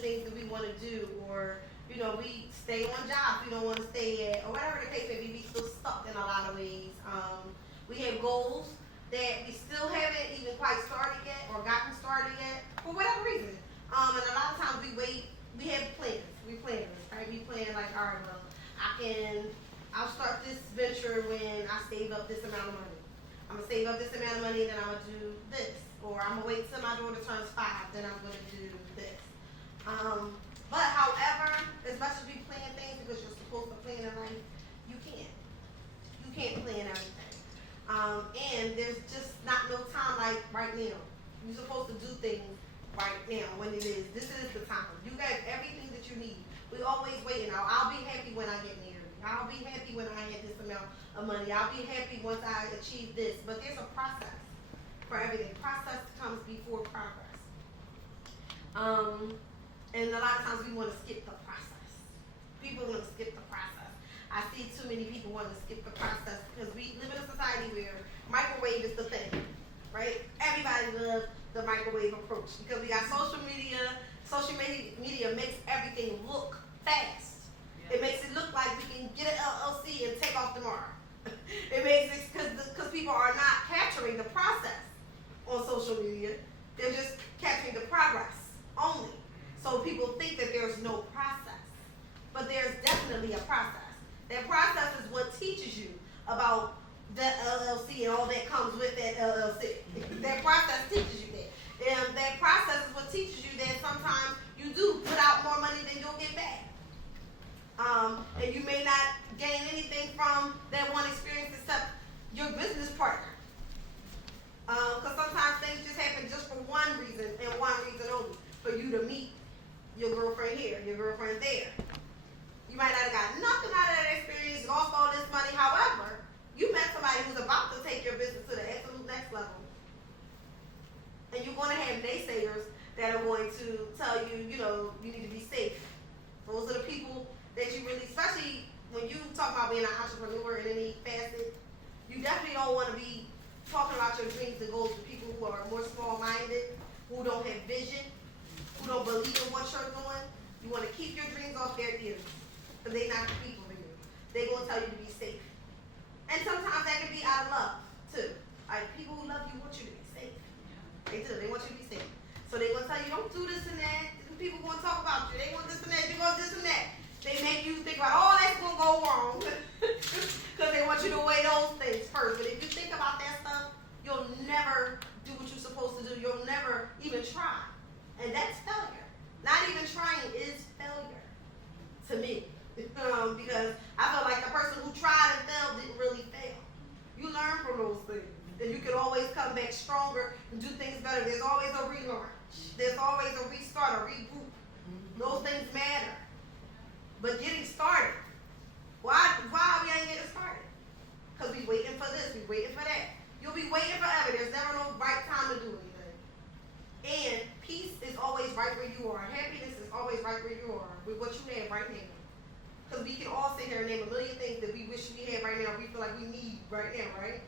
things that we want to do, or we stay on jobs we don't want to stay at, or whatever the case may be. We still stuck in a lot of ways. We have goals that we still haven't even quite started yet or gotten started yet for whatever reason. And a lot of times we wait. We have plans. We plan, right? We plan like, all right, well, I'll start this venture when I save up this amount of money. I'm gonna save up this amount of money, then I'm gonna do this, or I'm gonna wait till my daughter turns 5, then I'm gonna do this. But however, as much as we plan things because you're supposed to plan in life, you can't. You can't plan everything. And there's just not no time like right now. You're supposed to do things right now when it is. This is the time. You got everything that you need. We always waiting. I'll be happy when I get married. I'll be happy when I have this amount of money. I'll be happy once I achieve this. But there's a process for everything. Process comes before progress. And a lot of times we want to skip the process. People want to skip the process. I see too many people want to skip the process because we live in a society where microwave is the thing, right? Everybody loves the microwave approach because we got social media. Social media makes everything look fast. Yeah. It makes it look like we can get an LLC and take off tomorrow. It makes it because people are not capturing the process on social media. They're just capturing the progress only. So people think that there's no process, but there's definitely a process. That process is what teaches you about the LLC and all that comes with that LLC. That process teaches you that. And that process is what teaches you that sometimes you do put out more money than you'll get back. And you may not gain anything from that one experience except your business partner. Because sometimes things just happen just for one reason and one reason only. For you to meet your girlfriend here, your girlfriend there. You might not have got nothing out of that experience, lost all this money. However, you met somebody who's about to take your business to the absolute next level. And you're going to have naysayers that are going to tell you, you need to be safe. Those are the people that you really, especially when you talk about being an entrepreneur in any facet, you definitely don't want to be talking about your dreams and goals to people who are more small-minded, who don't have vision, who don't believe in what you're doing. You want to keep your dreams off their ears because they're not the people for you. They're going to tell you to be safe. And sometimes that can be out of love, too. Like, people who love you want you to be safe. They do. They want you to be safe. So they're going to tell you, don't do this and that. People going to talk about you. They want this and that. They want this and that. They make you think about, oh, that's going to go wrong. Because they want you to weigh those things first. But if you think about that stuff, you'll never do what you're supposed to do. You'll never even try. And that's failure. Not even trying is failure to me. Because I feel like the person who tried and failed didn't really fail. You learn from those things. And you can always come back stronger and do things better. There's always a relaunch. There's always a restart, a regroup. Those things matter. But getting started, why we ain't getting started? Because we waiting for this, we waiting for that. You'll be waiting forever. There's never no right time to do anything. And peace is always right where you are. Happiness is always right where you are with what you have right now. Because we can all sit here and name a million things that we wish we had right now, we feel like we need right now, right?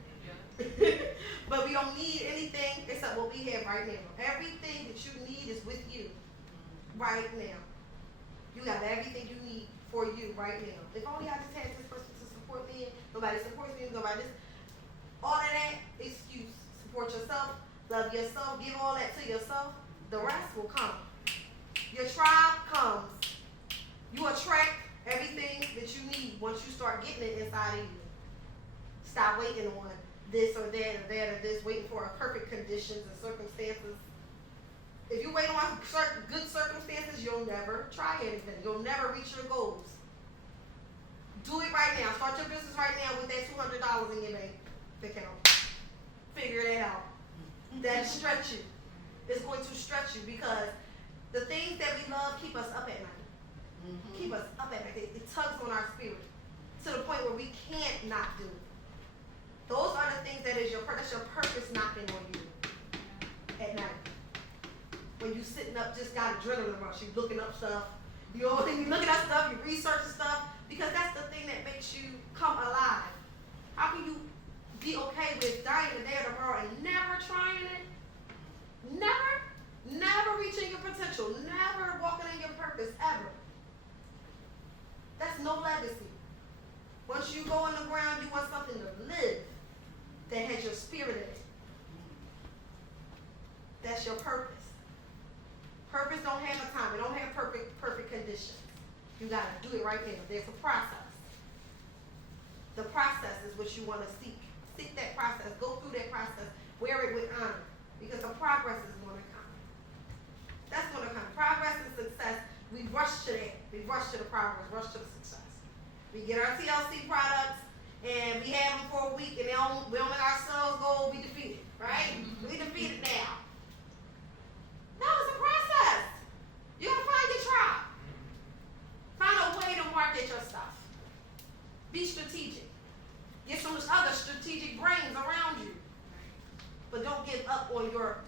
Yeah. But we don't need anything except what we have right now. Everything that you need is with you right now. You got everything you need for you right now. If only I just had this person to support me, and nobody supports me, nobody this. All of that, excuse. Support yourself, love yourself, give all that to yourself. The rest will come. Your tribe comes. You attract everything that you need once you start getting it inside of you. Stop waiting on this or that or that or this, waiting for perfect conditions and circumstances. If you wait on certain good circumstances, you'll never try anything. You'll never reach your goals. Do it right now. Start your business right now with that $200 in your bank account. Figure that out. That'll stretch you. It's going to stretch you because the things that we love keep us up at night. Mm-hmm. Keep us up at night. It tugs on our spirit to the point where we can't not do it. Those are the things that's your purpose knocking on you at night. When you sitting up, just got adrenaline rush, you looking up stuff. You looking up stuff, you researching stuff, because that's the thing that makes you come alive. How can you be okay with dying today or tomorrow and never trying it? Never reaching your potential, never walking in your Once you go in the ground, you want something to live that has your spirit in it. That's your purpose. Purpose don't have a time. It don't have perfect conditions. You got to do it right now. There's a process. The process is what you want to seek. Seek that process. Go through that process. Wear it with honor. Because the progress is going to come. That's going to come. Progress and success, we rush to that. We rush to the progress, rush to the success. We get our TLC products, and we have them for a week, and we don't let ourselves go, we defeated, right? We defeated now. No, it's a process. You got to find your tribe. Find a way to market your stuff. Be strategic. Get some other strategic brains around you. But don't give up on your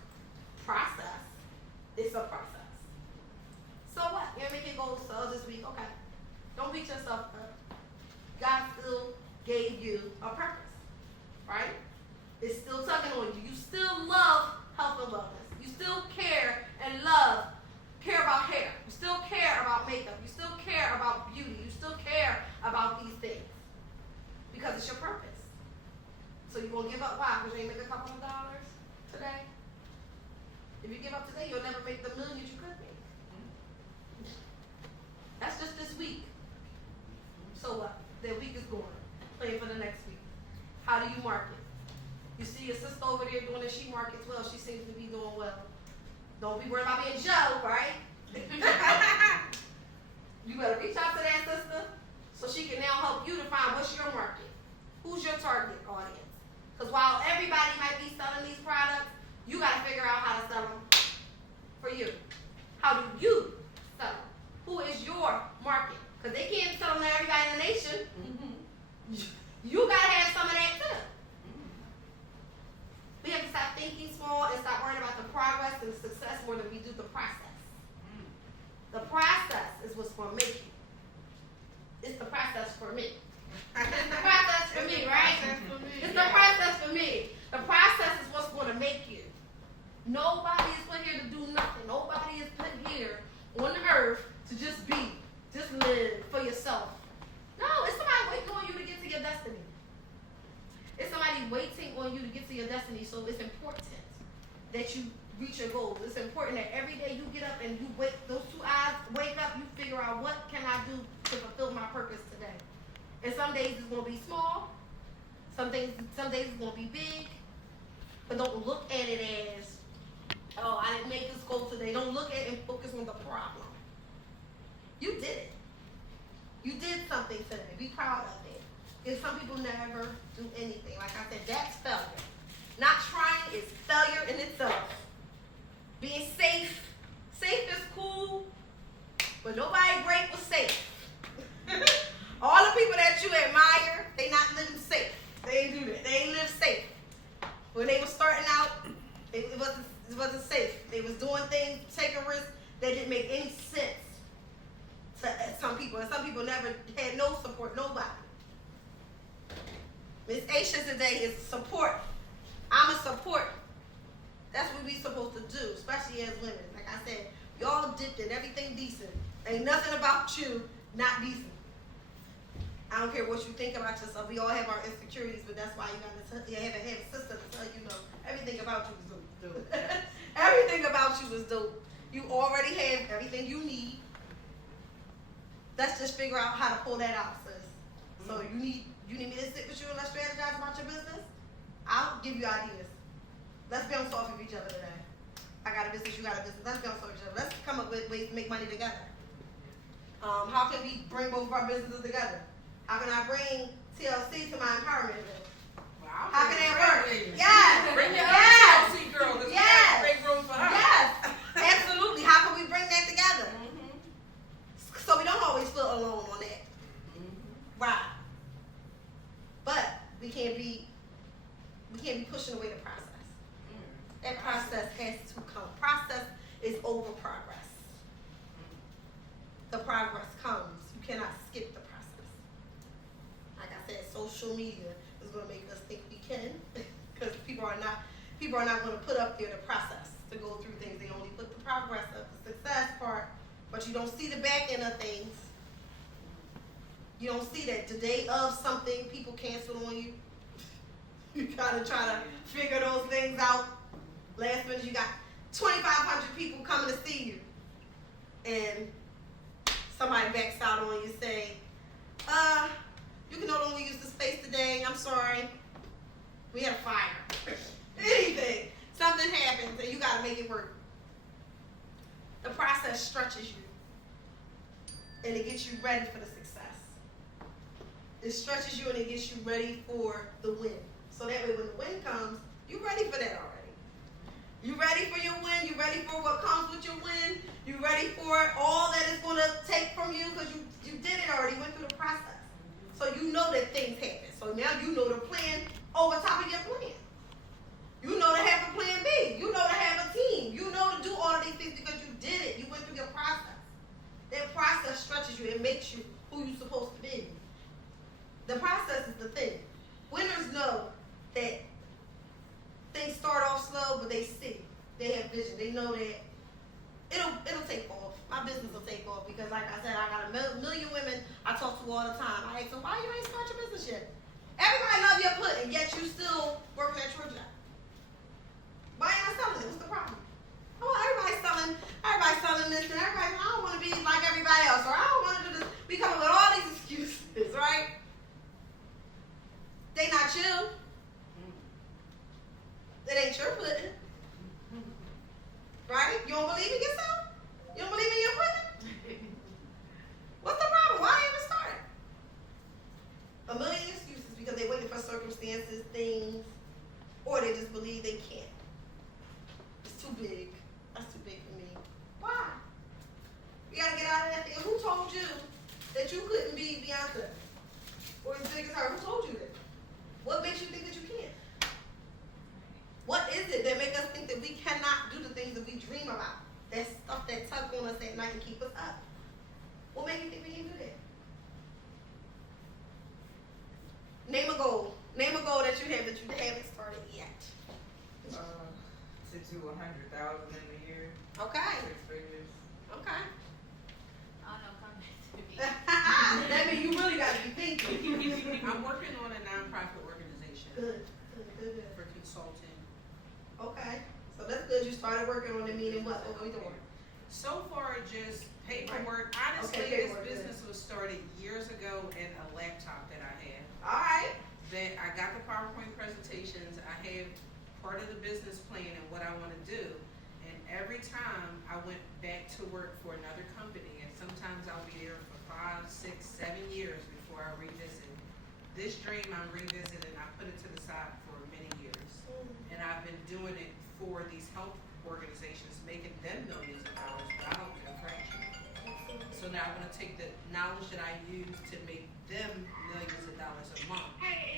process. It's a process. So what? You're making goals this week. Okay. Don't beat yourself up. God still gave you a purpose. Right? It's still tugging on you. You still love health and wellness. You still care and care about hair. You still care about makeup. You still care about beauty. You still care about these things. Because it's your purpose. So you won't give up. Why? Because you ain't make a couple of dollars today? If you give up today, you'll never make the millions you could make. That's just this week. So what? That week is gone. Plan for the next week. How do you market? You see your sister over there doing it. She markets well. She seems to be doing well. Don't be worried about being Joe, right? You better reach out to that sister so she can now help you to find what's your market. Who's your target audience? Because while everybody might be selling these products, you got to figure out how to sell them for you. How do you sell them? Who is your market? Because they can't sell them to everybody in the nation. You got to have some of that too. We have to stop thinking small and stop worrying about the progress and the success more than we do the process. The process is what's going to make you. It's the process for me. It's the process for me, right? It's the process for me. The process is what's going to make you. Nobody is put here to do nothing. Nobody is put here on the earth to just live for yourself. No, it's somebody waiting on you to get to your destiny. It's somebody waiting on you to get to your destiny, so it's important that you reach your goals. It's important that every day you get up and you wake, those two eyes wake up, you figure out what can I do to fulfill my purpose today. And some days it's going to be small, some days it's going to be big, but don't look at it as, oh, I didn't make this goal today. Don't look at it and focus on the problem. You did it. You did something today. Be proud of it. Because some people never do anything. Like I said, that's failure. Not trying is failure in itself. Being safe. Safe is cool, but nobody great was safe. All the people that you admire, they not living safe. They ain't do that. They ain't live safe. When they were starting out, it wasn't safe. They was doing things, taking risks that didn't make any sense to some people. And some people never had no support, nobody. Miss Aisha today is support. I'm a support. That's what we supposed to do, especially as women. Like I said, y'all dipped in everything decent. Ain't nothing about you not decent. I don't care what you think about yourself. We all have our insecurities, but that's why you have a sister to tell you, everything about you is dope. Everything about you is dope. You already have everything you need. Let's just figure out how to pull that out, sis. So you need me to sit with you and let's strategize about your business? I'll give you ideas. Let's bounce off of each other today. I got a business, you got a business. Let's bounce off each other. Let's come up with ways to make money together. How can we bring both of our businesses together? How can I bring TLC to my empowerment event? Wow. How can that work? Yes. Bring your TLC girl. Yes. Make room for her. Yes. Absolutely. How can we bring that together? So we don't always feel alone on that. Right. But we can't be pushing away the process. That process has to come. Process is over progress. The progress comes. You cannot skip the process. Like I said, social media is going to make us think we can, because people are not going to put up there the process to go through things. They only put the progress up, the success part, but you don't see the back end of things. You don't see that the day of something, people cancel on you. You gotta try to figure those things out. Last minute, you got 2,500 people coming to see you, and somebody backs out on you, say, you can no longer use the space today. I'm sorry. We had a fire. Anything. Something happens, and you gotta make it work. The process stretches you, and it gets you ready for the success. It stretches you, and it gets you ready for the win. So that way, when the win comes, you're ready for that already. You ready for your win? You ready for what comes with your win? You ready for all that it's going to take from you because you did it already, went through the process. So you know that things happen. So now you know the plan over top of your plan. You know to have a plan B. You know to have a team. You know to do all of these things because you did it. You went through your process. That process stretches you. It makes you who you're supposed to be. The process is the thing. Winners know that things start off slow, but they see. They have vision. They know that it'll take off. My business will take off because, like I said, I got a million women I talk to all the time. I ask them, why you ain't start your business yet? Everybody love your pudding, yet you still working at your job. Why ain't I selling it? What's the problem? Oh, everybody's selling this, and everybody, I don't want to be like everybody else, or I don't want to do this. We come up with all these excuses, right? They not you. It ain't your pudding. Right? You don't believe in yourself? You don't believe in your pudding? What's the problem? Why ain't it start? A million excuses because they're waiting for circumstances, things, or they just believe they can't. It's too big. That's too big for me. Why? You gotta get out of that thing. Who told you that you couldn't be Beyonce? Or as big as her? Who told you that? What makes you think that you can't? What is it that makes us think that we cannot do the things that we dream about? That stuff that tug on us at night and keep us up. What makes you think we can do that? Name a goal. Name a goal that you have that you haven't started yet. To do 100,000 in a year. Okay. 6 figures. Okay. I don't know, come back to me. That means you really got to be thinking. I'm working on a nonprofit organization Good. for consulting. Okay. So that's good. You started working on the meeting. What are we doing? So far, just paperwork. Honestly, Okay, paperwork, this business was started years ago in a laptop that I had. All right. That I got the PowerPoint presentations. I have part of the business plan and what I want to do. And every time I went back to work for another company, and sometimes I'll be there for 5, 6, 7 years before I revisit. This dream I'm revisiting, I put it to the side for many years. And I've been doing it for these health organizations, making them millions of dollars, but I don't get a fraction. So now I'm going to take the knowledge that I use to make them millions of dollars a month.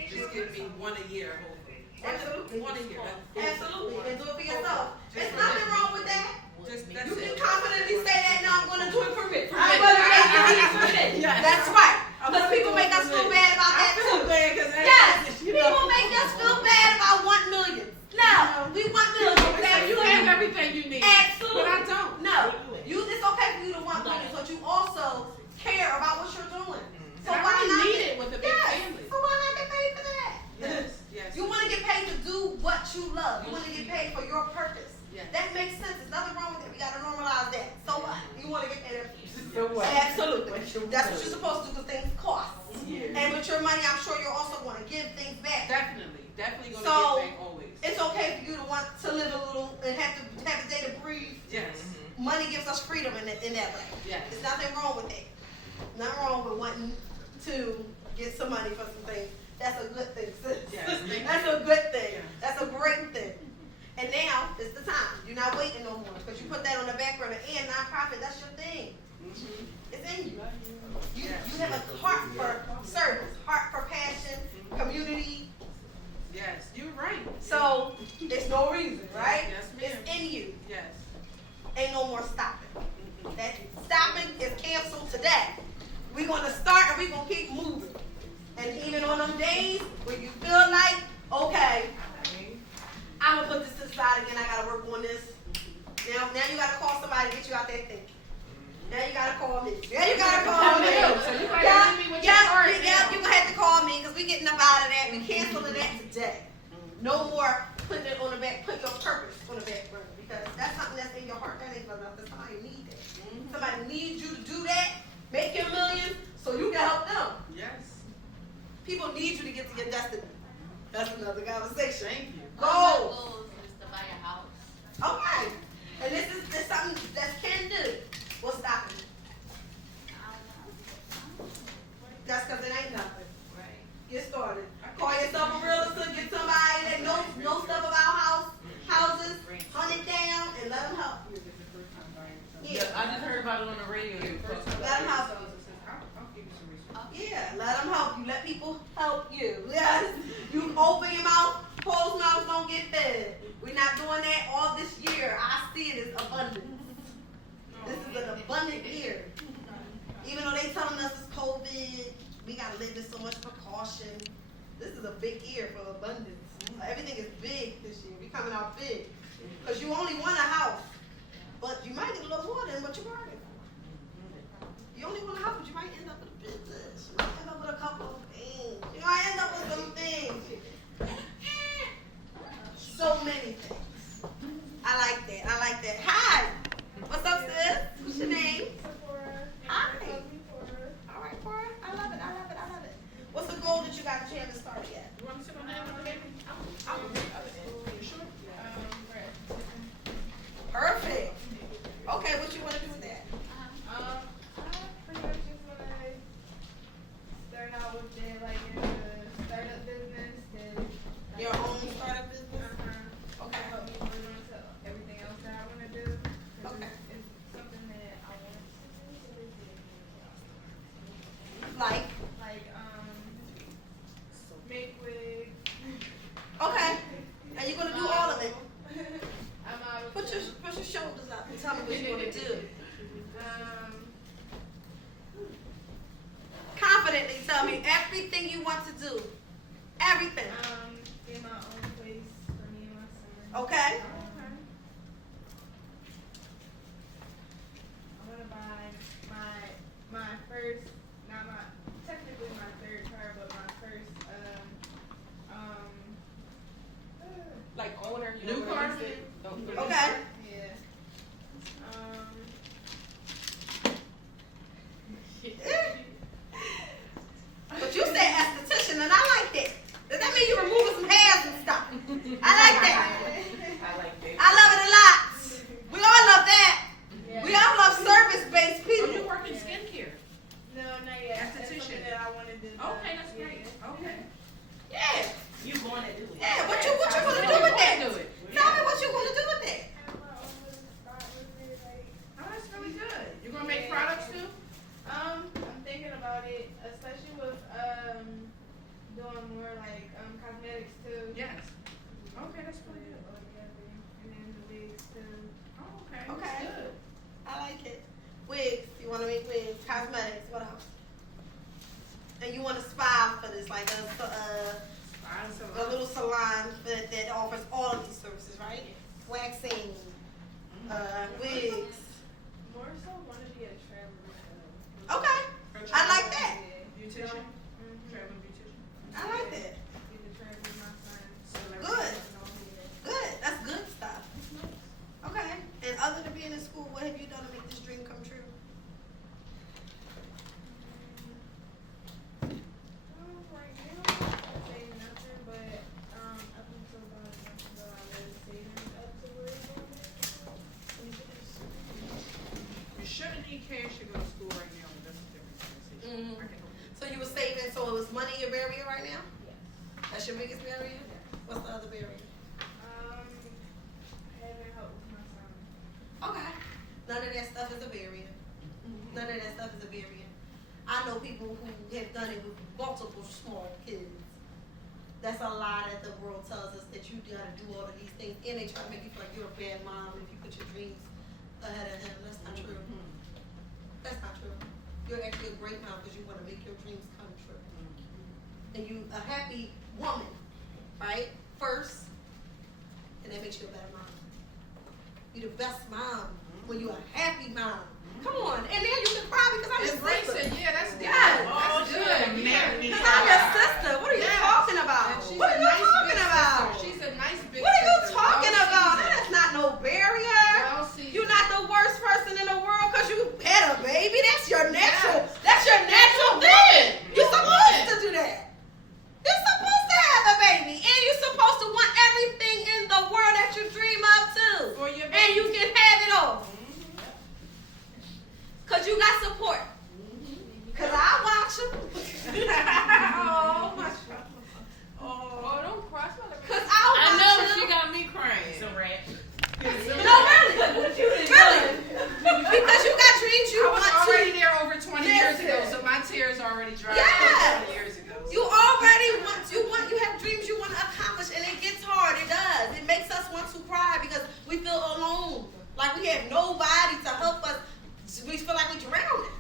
Just give me one a year, hopefully. Absolutely. One a year. Absolutely. And do it for yourself. There's nothing wrong with that. That's You can it. confidently say that. Now I'm going to do it for me. For I'm me. going to make it for me. Yes. That's right. Because people make us feel bad about that too. Yes. People make us feel bad about wanting millions. No. We want millions. Okay, you have everything you need. Absolutely. But I don't. No. It's okay for you to want millions, but you also care about what you're doing. So And I why really not need get- it with a big family. So why not get paid for that? Yes. You want to get paid to do what you love. You want to get paid for your purpose. Yes. That makes sense. There's nothing wrong with it. We got to normalize that. So what? You want to get paid every So what? Absolutely. That's what you're supposed to do because things cost. Yeah. And with your money, I'm sure you also want to give things back. Definitely going to So, get back always. It's okay for you to want to live a little and have a day to breathe. Yes. Money gives us freedom in that way. Yes. There's nothing wrong with that. Nothing wrong with wanting to get some money for some things. That's a good thing, sis. Yes, thank That's you. a good thing. Yes. That's a great thing. And now is the time. You're not waiting no more because you put that on the back burner. And nonprofit, that's your thing. It's in you. You have a heart for service, heart for passion, community. Yes, you're right. So there's no reason, right? Yes, ma'am. It's in you. Yes. Ain't no more stopping. That stopping is canceled today. We're gonna start and we're gonna keep moving. And even on them days when you feel like, okay, I'm gonna put this to the side again, I gotta work on this. Now you gotta call somebody to get you out that thing. Now you gotta call me. Now you gotta call me. So you gotta leave me with your out of that. We canceling that today. No more putting it on the back, put your purpose on the back burner, because that's something that's in your heart. That ain't enough. Somebody need that. Somebody needs you to do that, make your millions, so you can help them. Yes. People need you to get to your destiny. That's another conversation. Thank you. Goals. Is to buy a house. Okay. And this is something that can do. What's stopping you? That's because it ain't nothing. Right. Get started. Call yourself a realtor. Get somebody that knows stuff about houses. Hunt it down and let them help you. Yeah, I just heard about it on the radio. Let them help you. I'll give you some resources. Yeah, let them help you. Let people help you. Yes. You open your mouth, closed mouths don't get fed. We're not doing that all this year. I see it as abundance. This is an abundant year. Even though they telling us it's COVID, we gotta live with so much precaution. This is a big year for abundance. Everything is big this year. We coming out big. Because you only want a house, but you might get a little more than what you bargained for. You only want a house, but you might end up with a business. You might end up with a couple of things. You might end up with some things. So many things. I like that. I like that. Hi. What's up, sis? What's your name? Hi. All right, Cora. I love it. I love it. I love it. What's the goal that you got that you haven't started yet? You want me to sit on that one, baby? I'll move it other end. You sure? Perfect. Okay, what you want to do with that? I pretty much just want to start out with the startup business. Your own startup business? Okay. Help me move on to everything else that I want to do. 'Cause Okay. It's something that I want to do. Like? Make wigs. Okay. And you're going to do all of it? I'm out. Put your shoulders up and tell me what you're going to do. Confidently tell me everything you want to do. Everything. Get my own place for me and my son. Okay? I want to buy my first, not my, technically my third car, but my first, Like owner, you New know what car? I said? Don't put it- Okay. yeah. But you said esthetician, and I like that. Does that mean you're removing some hairs and stuff? I like that. I like that. I love it a lot. We all love that. Yeah. We all love service-based Oh, people. you work in skincare? No, not yet. That's Esthetician. something that I want to do. Okay, that's great. Okay. Yeah. You gonna do it. Yeah. What you gonna do with that? Do it. Tell me what you gonna do with that. Have my own little spot with it, like, Oh, that's really good. You're gonna make products too? I'm thinking about it, especially with doing more like cosmetics too. Yes. Okay, that's really good. And then the wigs too. Oh, okay. Okay. That's good. I like it. Wigs. You want to make wigs, cosmetics. What else? And you want a spa for this, like Find some a little salon that offers all of these services, right? Waxing, wigs. More so want to be a traveler. Okay. I like that. Beautician? Mm-hmm. Traveling beautician? I like that. Get to travel with my son. Good. Good. That's good stuff. Okay. And other than being in school, what have you done to make this dream come true? Right now, I say nothing, but up until about a month ago, I was saving up to worry about it. You shouldn't need cash to go to school right now, but that's a different conversation. Mhm. I can help you. So you were saving, so it was money your barrier right now? Yes. That's your biggest barrier? What's the other barrier? Having help with my son. Okay. None of that stuff is a barrier. None of that stuff is a barrier. I know people who have done it with multiple small kids. That's a lie that the world tells us, that you gotta do all of these things, and they try to make you feel like you're a bad mom if you put your dreams ahead of him. That's not true. That's not true. You're actually a great mom because you want to make your dreams come true. And you a happy woman, right? First, and that makes you a better mom. You're the best mom when you're a happy mom. Come on, and then you can cry because I'm your Embrace sister. it. Yeah, that's good. Yes. That's good. Yeah. Man, Because I'm your sister. What are you Yeah. talking you got support. Cause I watch them. Oh, my God. Oh, don't cry. Cause I'll I watch know them. she got me crying. It's a rat. No, really. Really. Because you got dreams you I was want already to. there over 20 years ago, Listen. so my tears already dried Yes. 20 years ago. You already you have dreams you want to accomplish, and it gets hard. It does. It makes us want to cry because we feel alone. Like we have nobody to help us. We feel like we're drowning.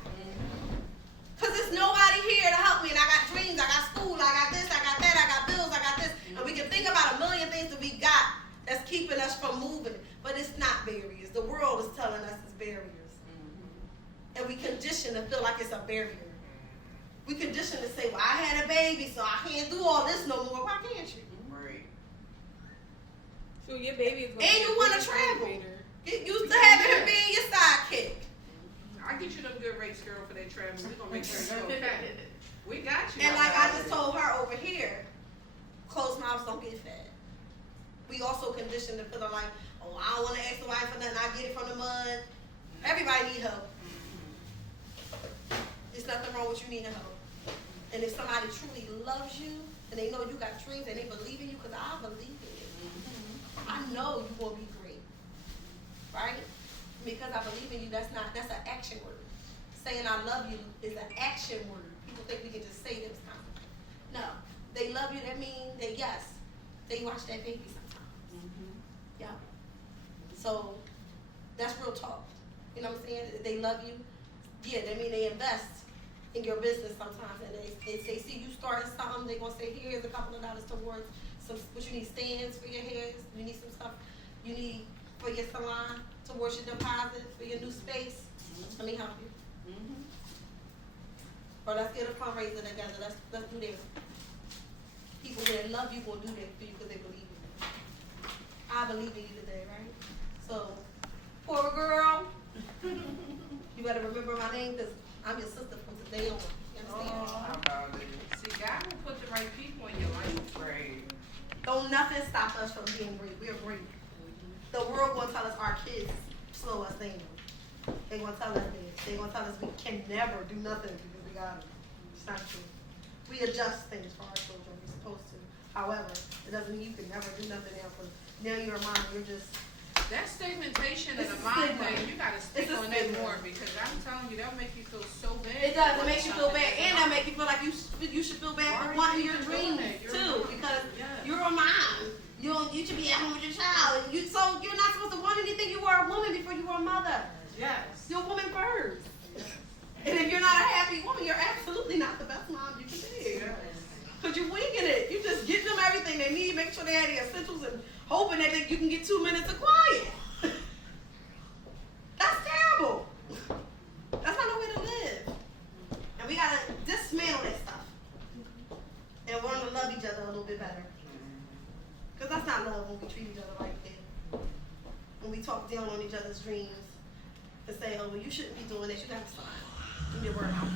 Because there's nobody here to help me, and I got dreams, I got school, I got this, I got that, I got bills, I got this. And we can think about a million things that we got that's keeping us from moving. But it's not barriers. The world is telling us it's barriers. And we condition to feel like it's a barrier. We condition to say, well, I had a baby, so I can't do all this no more. Why can't you? Right. So your baby is going And you want to travel. Get used to having him being your sidekick. I'll get you them good rates, girl, for that travel. We're going to make sure it's okay. We got you. And like I just told her over here, closed mouths don't get fed. We also conditioned to feel like, oh, I don't want to ask the wife for nothing. I get it from the mud. Everybody need help. There's nothing wrong with you needing help. And if somebody truly loves you and they know you got dreams and they believe in you, because I believe in you. I know you will be great. Right? Because I believe in you, that's an action word. Saying I love you is an action word. People think we can just say this constantly. No. They love you, that means they watch that baby sometimes. Yeah. So that's real talk. You know what I'm saying? They love you. Yeah, that mean they invest in your business sometimes, and they see you starting something, they're gonna say, here's a couple of dollars towards some what you need, stands for your hair, you need some stuff you need for your salon, towards your deposit, for your new space. Let me help you. Or let's get a fundraiser together. Let's do this. People that love you will do that for you because they believe in you. I believe in you today, right? So, poor girl, you better remember my name because I'm your sister from today on. You understand? How about it? See, God will put the right people in your life. Right. Don't nothing stop us from being great. We're great. The world gonna tell us our kids slow us down. They gonna tell us this. They gonna tell us we can never do nothing because we got them. It's not true. We adjust things for our children. We're supposed to. However, it doesn't mean you can never do nothing else. Because now you're a mom. You're just. That segmentation It's of the a mom stigma. thing, you gotta stick It's a on that stigma. more because I'm telling you, that'll make you feel so bad. It does. It makes you feel bad, and that make you feel like you should feel bad for Why are wanting you your even doing dreams that? You're a too, mom. because Yes. you're a mom. You should be at home with your child. So you're not supposed to want anything. You were a woman before you were a mother. Yes. You're a woman first. And if you're not a happy woman, you're absolutely not the best mom you can be. Because you're winging it. You just getting them everything they need, make sure they have the essentials, and hoping that you can get 2 minutes of quiet. That's terrible. That's not the way to live. And we gotta dismantle that stuff. And learn to love each other a little bit better. Because that's not love when we treat each other like that. When we talk down on each other's dreams and say, oh, well, you shouldn't be doing this. You gotta stop. You need to worry about you.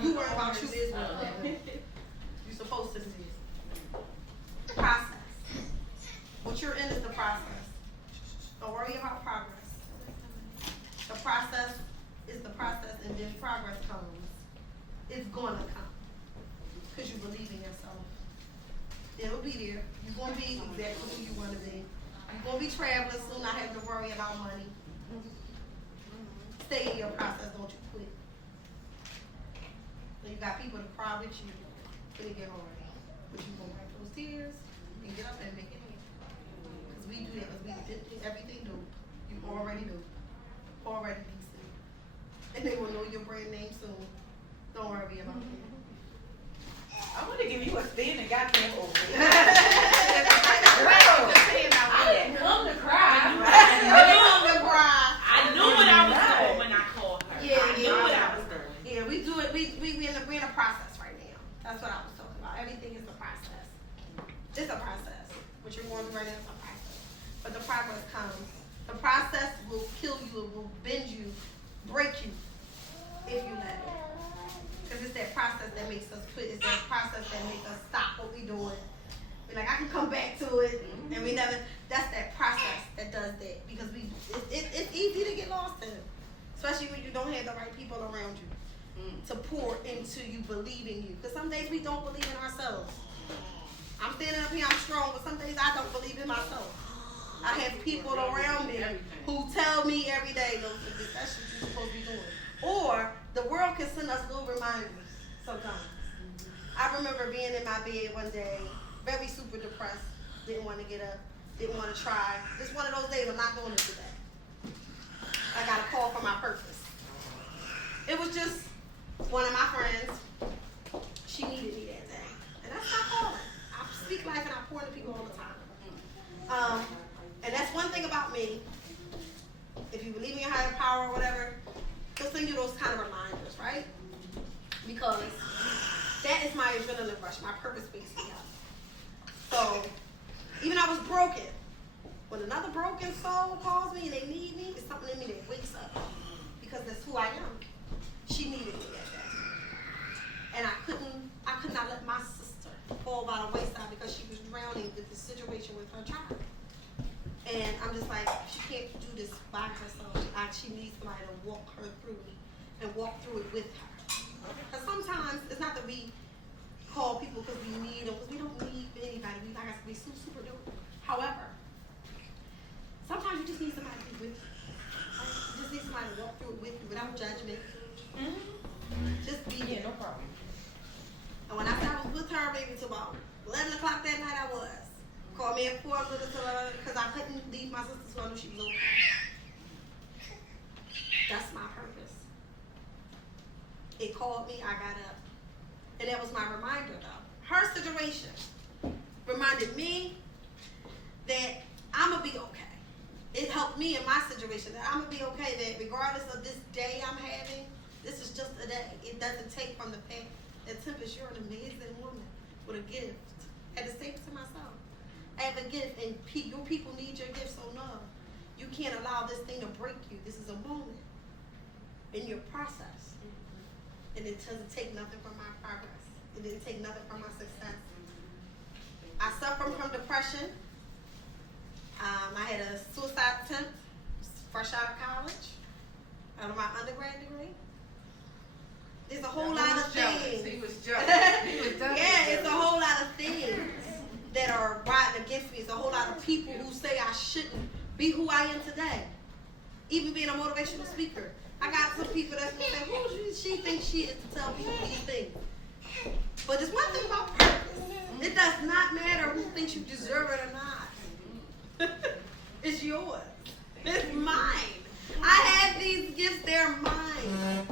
You worry about you is what you're supposed to do. The process. What you're in is the process. Don't worry about progress. The process is the process, and then progress comes. It's gonna come. Because you believe in yourself. It'll be there. You're gonna be exactly who you wanna be. You're gonna be traveling soon, not have to worry about money. Stay in your process, don't you quit. So you got people to cry with you when they get hard. But you gonna wipe those tears and get up and make it in. Because we do that, because we did everything new. You already knew. Already be seen. And they will know your brand name soon. Don't worry about it. I want to give you a standing goddamn ovation. I I didn't come to cry. I knew what I was doing when I called her. Yeah, I knew what I was doing. Yeah, we do it. We're in a process right now. That's what I was talking about. Everything is a process. It's a process. What you're going through right now is a process. But the progress comes. The process will kill you. It will bend you, break you, if you let it. Because it's that process that makes us quit. It's that process that makes us stop what we're doing. We're like, I can come back to it. And we never, that's that process that does that. Because it's easy to get lost in. especially when you don't have the right people around you to pour into you, believe in you. Because some days we don't believe in ourselves. I'm standing up here, I'm strong, but some days I don't believe in myself. I have people around me who tell me every day, "Look, that's what you're supposed to be doing." Or the world can send us little reminders sometimes. I remember being in my bed one day, very super depressed, didn't want to get up, didn't want to try. Just one of those days, I'm not doing it today. I got a call from my purpose. It was just one of my friends. She needed me that day. And that's my calling. I speak life and I pour into people all the time. And that's one thing about me. If you believe in your higher power or whatever, they'll send you those kind of reminders, right? Because that is my adrenaline rush. My purpose wakes me up. So, even I was broken. When another broken soul calls me and they need me, it's something in me that wakes up. Because that's who I am. She needed me that day. And I could not let my sister fall by the wayside because she was drowning with the situation with her child. And I'm just like, she can't do this by herself. She needs somebody to walk her through it and walk through it with her. Because sometimes it's not that we call people because we need them, because we don't need anybody. We like us to be super dope. However, sometimes you just need somebody to be with you. You just need somebody to walk through it with you without judgment. Just be there. Yeah, no problem. And when I said I was with her, maybe till about 11 o'clock that night, I was. Called me at 4 because I couldn't leave my sister, so I knew she was okay. That's my purpose. It called me, I got up. And that was my reminder, though. Her situation reminded me that I'm going to be okay. It helped me in my situation that I'm going to be okay, that regardless of this day I'm having, this is just a day. It doesn't take from the fact that Tempest, you're an amazing woman with a gift. I had to say it to myself. I have a gift, and your people need your gift, so no. You can't allow this thing to break you. This is a moment in your process. And it doesn't take nothing from my progress. It didn't take nothing from my success. I suffered from depression. I had a suicide attempt, fresh out of college, out of my undergrad degree. There's a whole lot of things. He was jealous. Yeah, it's a whole lot of things that are riding against me. It's a whole lot of people who say I shouldn't be who I am today. Even being a motivational speaker. I got some people that's going to say, who does she think she is to tell people these things? But there's one thing about purpose. It does not matter who thinks you deserve it or not. It's yours. It's mine. I have these gifts, they're mine.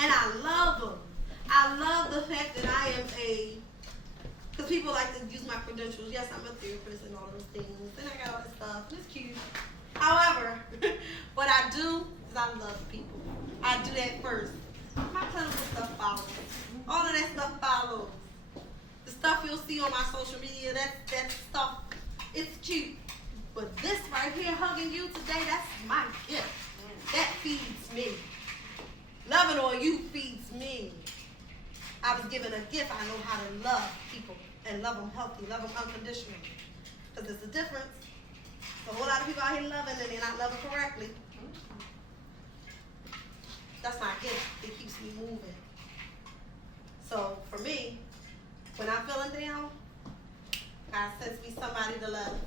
And I love them. I love the fact that I am because people like to use my credentials. Yes, I'm a therapist and all those things. And I got all this stuff. And it's cute. However, what I do is I love people. I do that first. My clinical stuff follows. All of that stuff follows. The stuff you'll see on my social media, that stuff, it's cute. But this right here, hugging you today, that's my gift. That feeds me. Loving on you feeds me. I was given a gift. I know how to love people and love them healthy, love them unconditionally. Because there's a difference. A whole lot of people out here loving and they're not loving correctly. That's my gift. It keeps me moving. So for me, when I'm feeling down, God sends me somebody to love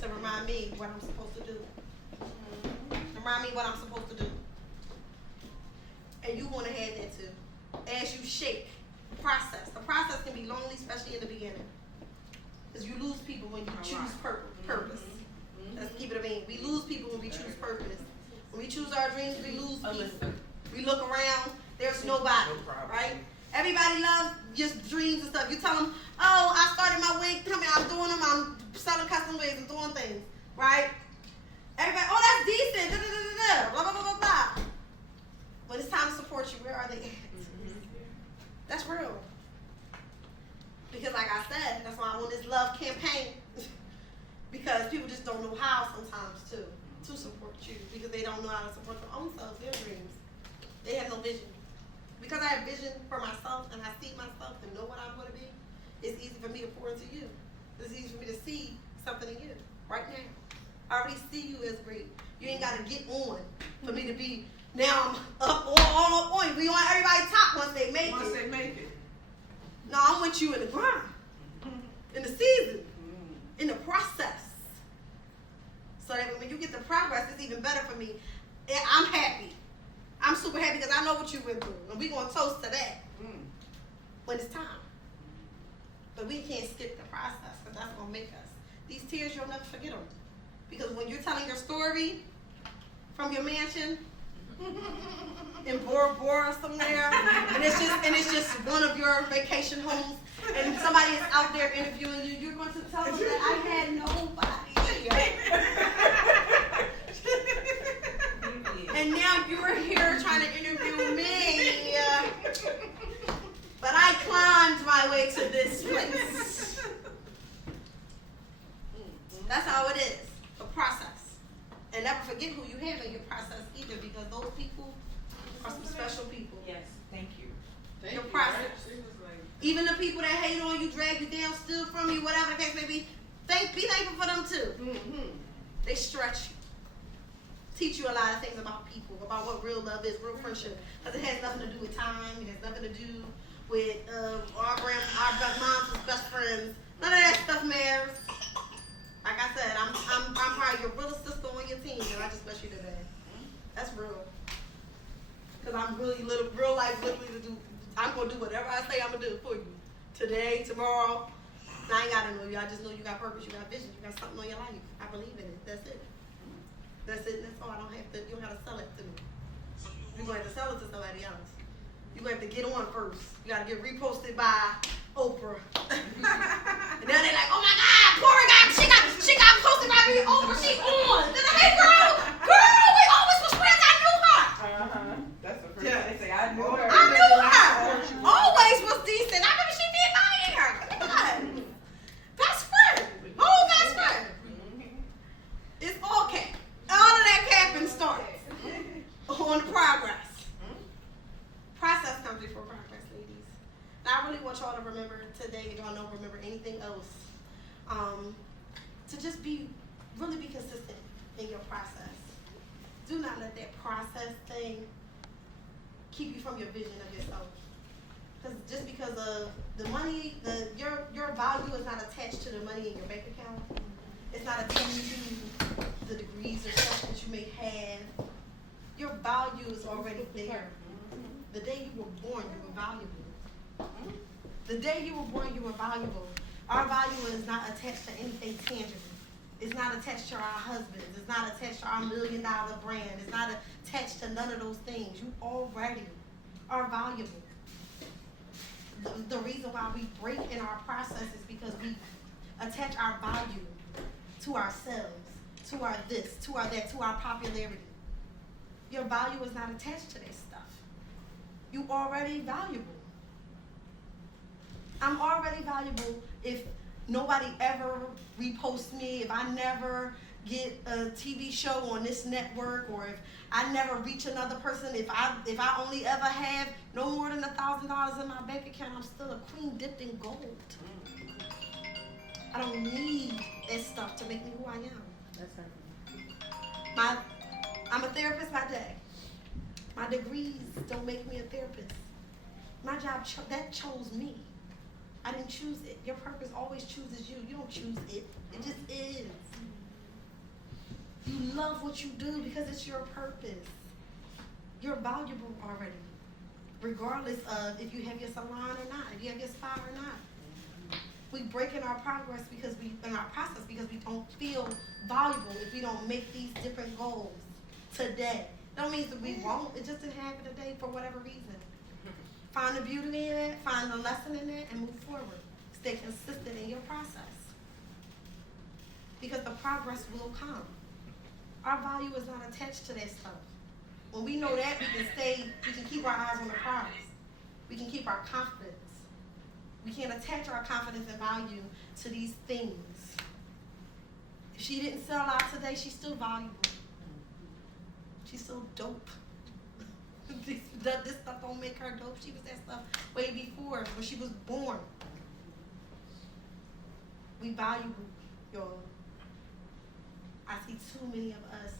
to remind me what I'm supposed to do. Remind me what I'm supposed to do. And you want to have that too. As you shake the process. The process can be lonely, especially in the beginning. Because you lose people when you choose purpose. Let's keep it a bean. We lose people when we choose purpose. When we choose our dreams, we lose people. We look around, there's nobody, right? Everybody loves just dreams and stuff. You tell them, oh, I started my wig company, I'm doing them, I'm selling custom wigs and doing things, right? Everybody, oh, that's decent, da, da, da, da, da, blah, blah, blah, blah, blah. When it's time to support you, where are they at? That's real. Because like I said, that's why I want this love campaign. Because people just don't know how sometimes to support you. Because they don't know how to support their own selves, their dreams. They have no vision. Because I have vision for myself and I see myself and know what I'm going to be, it's easy for me to pour into you. It's easy for me to see something in you right now. I already see you as great. You ain't got to get on for me to be Now I'm up on. We want everybody top once they make Once it. they make it. No, I'm with you in the grind, in the season, in the process. So that when you get the progress, it's even better for me. And I'm happy. I'm super happy because I know what you went through, and we're gonna toast to that when it's time. But we can't skip the process because that's gonna make us. These tears, you'll never forget them. Because when you're telling your story from your mansion in Bora Bora somewhere, and it's just one of your vacation homes, and somebody is out there interviewing you, you're going to tell them that I had nobody. And now you're here trying to interview me. But I climbed my way to this place. That's how it is, a process. And never forget who you have in your process either, because those people are some special people. Yes, thank you. Your process. Even the people that hate on you, drag you down, steal from you, whatever the case may be, be thankful for them too. They stretch you. Teach you a lot of things about people, about what real love is, real friendship. Because it has nothing to do with time. It has nothing to do with our moms was best friends. None of that stuff matters. Like I said, I'm probably your realest sister on your team, and I just bless you today. That's real. Because I'm really real life literally to do. I'm gonna do whatever I say I'm gonna do for you. Today, tomorrow. I ain't gotta know you. I just know you got purpose, you got vision, you got something on your life. I believe in it. That's it. That's it. That's all. I don't have to. You don't have to sell it to me. You're gonna have to sell it to somebody else. You're gonna have to get on first. You gotta get reposted by Oprah. And then they're like, oh my God, Cora she got posted by me. Oprah, she on. Then I'm like, girl, we always was friends. I knew her. That's the first thing they say. I knew her. I knew her. Always was decent. I remember she did my hair. God. Best friend. Whole best friend. It's all cap. All of that capping starts on the progress. Process comes before progress, ladies. And I really want y'all to remember today, if y'all don't remember anything else, to just really be consistent in your process. Do not let that process thing keep you from your vision of yourself. Because just because of the money, your value is not attached to the money in your bank account. It's not attached to the degrees or stuff that you may have. Your value is already there. The day you were born, you were valuable. The day you were born, you were valuable. Our value is not attached to anything tangible. It's not attached to our husbands. It's not attached to our $1 million brand. It's not attached to none of those things. You already are valuable. The reason why we break in our process is because we attach our value to ourselves, to our this, to our that, to our popularity. Your value is not attached to this stuff. You already valuable. I'm already valuable if nobody ever reposts me, if I never get a TV show on this network, or if I never reach another person, if I only ever have no more than $1,000 in my bank account, I'm still a queen dipped in gold. I don't need that stuff to make me who I am. That's right. I'm a therapist by day. My degrees don't make me a therapist. My job that chose me. I didn't choose it. Your purpose always chooses you. You don't choose it. It just is. You love what you do because it's your purpose. You're valuable already, regardless of if you have your salon or not, if you have your spa or not. We break in our process because we don't feel valuable if we don't make these different goals today. That means that we won't. It just didn't happen today for whatever reason. Find the beauty in it, find the lesson in it, and move forward. Stay consistent in your process. Because the progress will come. Our value is not attached to that stuff. When we know that, we can keep our eyes on the prize. We can keep our confidence. We can't attach our confidence and value to these things. If she didn't sell out today, she's still valuable. She's still dope. This stuff don't make her dope. She was that stuff way before, when she was born. We value y'all. I see too many of us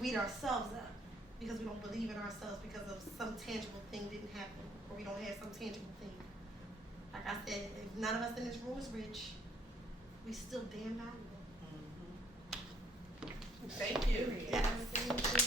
beat ourselves up because we don't believe in ourselves because of some tangible thing didn't happen, or we don't have some tangible thing. Like I said, if none of us in this room is rich, we still damn valuable. Thank you. Yes.